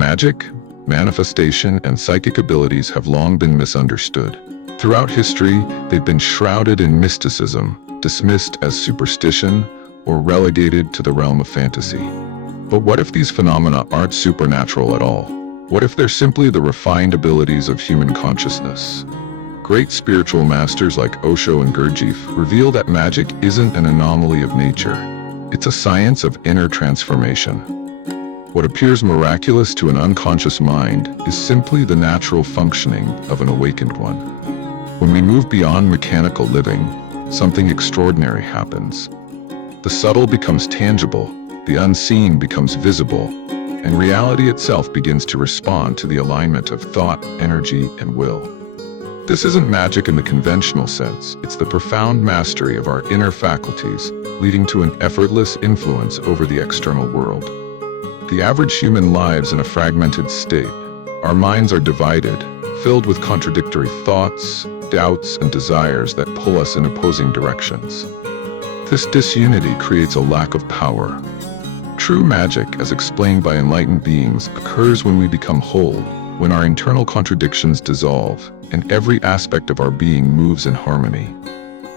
Magic, manifestation, and psychic abilities have long been misunderstood. Throughout history, they've been shrouded in mysticism, dismissed as superstition, or relegated to the realm of fantasy. But what if these phenomena aren't supernatural at all? What if they're simply the refined abilities of human consciousness? Great spiritual masters like Osho and Gurdjieff reveal that magic isn't an anomaly of nature. It's a science of inner transformation. What appears miraculous to an unconscious mind is simply the natural functioning of an awakened one. When we move beyond mechanical living, something extraordinary happens. The subtle becomes tangible, the unseen becomes visible, and reality itself begins to respond to the alignment of thought, energy, and will. This isn't magic in the conventional sense, it's the profound mastery of our inner faculties, leading to an effortless influence over the external world. The average human lives in a fragmented state. Our minds are divided, filled with contradictory thoughts, doubts, and desires that pull us in opposing directions. This disunity creates a lack of power. True magic, as explained by enlightened beings, occurs when we become whole, when our internal contradictions dissolve, and every aspect of our being moves in harmony.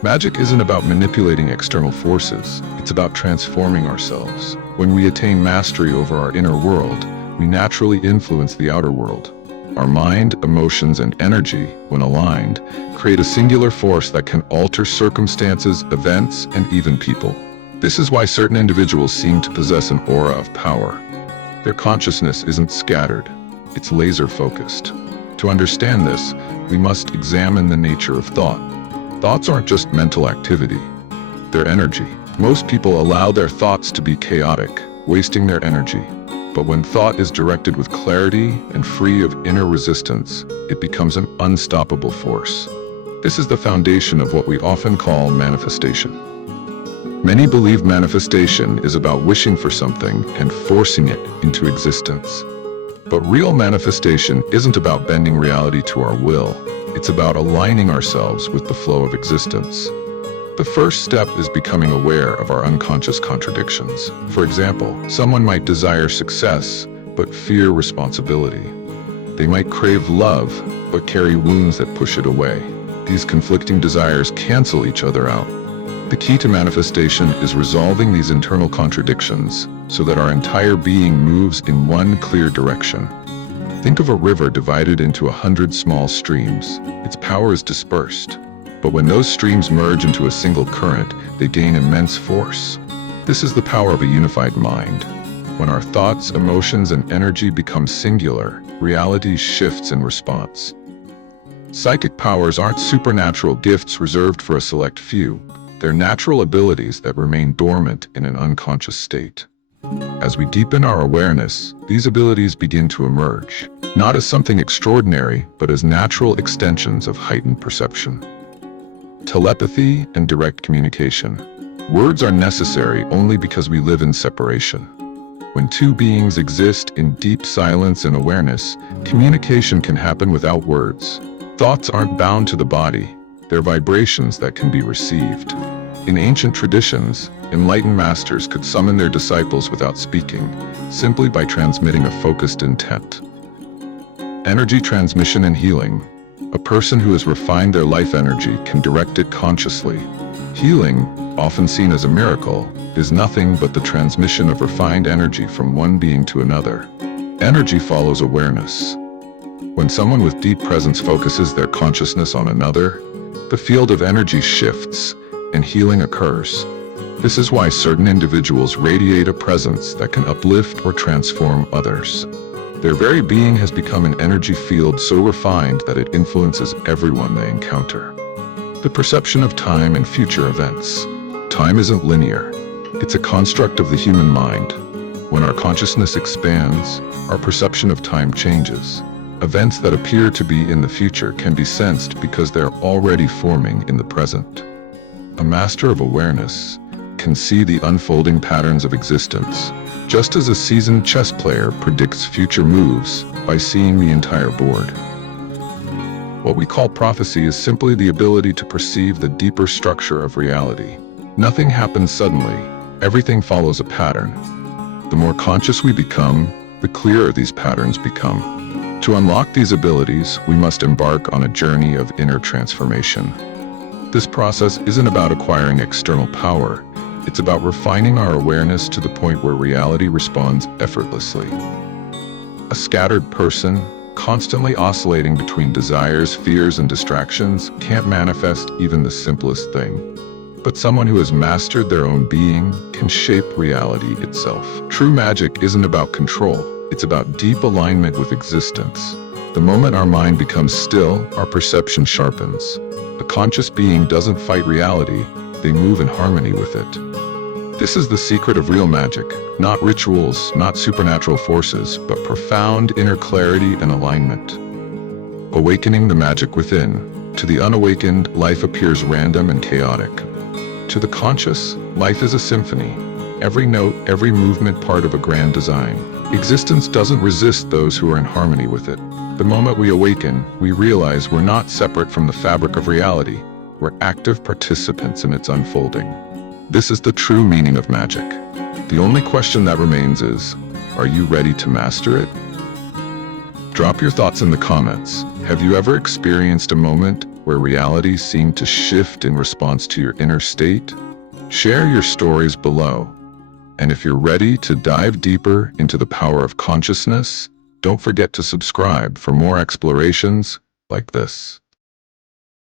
Magic isn't about manipulating external forces, it's about transforming ourselves. When we attain mastery over our inner world, we naturally influence the outer world. Our mind, emotions, and energy, when aligned, create a singular force that can alter circumstances, events, and even people. This is why certain individuals seem to possess an aura of power. Their consciousness isn't scattered, it's laser-focused. To understand this, we must examine the nature of thought. Thoughts aren't just mental activity, they're energy. Most people allow their thoughts to be chaotic, wasting their energy. But when thought is directed with clarity and free of inner resistance, it becomes an unstoppable force. This is the foundation of what we often call manifestation. Many believe manifestation is about wishing for something and forcing it into existence. But real manifestation isn't about bending reality to our will. It's about aligning ourselves with the flow of existence. The first step is becoming aware of our unconscious contradictions. For example, someone might desire success, but fear responsibility. They might crave love, but carry wounds that push it away. These conflicting desires cancel each other out. The key to manifestation is resolving these internal contradictions so that our entire being moves in one clear direction. Think of a river divided into 100 small streams. Its power is dispersed. But when those streams merge into a single current, they gain immense force. This is the power of a unified mind. When our thoughts, emotions, and energy become singular, reality shifts in response. Psychic powers aren't supernatural gifts reserved for a select few. They're natural abilities that remain dormant in an unconscious state. As we deepen our awareness, these abilities begin to emerge, not as something extraordinary, but as natural extensions of heightened perception. Telepathy and direct communication. Words are necessary only because we live in separation. When two beings exist in deep silence and awareness, communication can happen without words. Thoughts aren't bound to the body, they're vibrations that can be received. In ancient traditions, enlightened masters could summon their disciples without speaking, simply by transmitting a focused intent. Energy transmission and healing. A person who has refined their life energy can direct it consciously. Healing, often seen as a miracle, is nothing but the transmission of refined energy from one being to another. Energy follows awareness. When someone with deep presence focuses their consciousness on another, the field of energy shifts and healing occurs. This is why certain individuals radiate a presence that can uplift or transform others. Their very being has become an energy field so refined that it influences everyone they encounter. The perception of time and future events. Time isn't linear. It's a construct of the human mind. When our consciousness expands, our perception of time changes. Events that appear to be in the future can be sensed because they're already forming in the present. A master of awareness can see the unfolding patterns of existence, just as a seasoned chess player predicts future moves by seeing the entire board. What we call prophecy is simply the ability to perceive the deeper structure of reality. Nothing happens suddenly, everything follows a pattern. The more conscious we become, the clearer these patterns become. To unlock these abilities, we must embark on a journey of inner transformation. This process isn't about acquiring external power. It's about refining our awareness to the point where reality responds effortlessly. A scattered person, constantly oscillating between desires, fears, and distractions, can't manifest even the simplest thing. But someone who has mastered their own being can shape reality itself. True magic isn't about control. It's about deep alignment with existence. The moment our mind becomes still, our perception sharpens. A conscious being doesn't fight reality, they move in harmony with it. This is the secret of real magic. Not rituals, not supernatural forces, but profound inner clarity and alignment. Awakening the magic within. To the unawakened, life appears random and chaotic. To the conscious, life is a symphony. Every note, every movement part of a grand design. Existence doesn't resist those who are in harmony with it. The moment we awaken, we realize we're not separate from the fabric of reality. We're active participants in its unfolding. This is the true meaning of magic. The only question that remains is, are you ready to master it? Drop your thoughts in the comments. Have you ever experienced a moment where reality seemed to shift in response to your inner state? Share your stories below. And if you're ready to dive deeper into the power of consciousness, don't forget to subscribe for more explorations like this.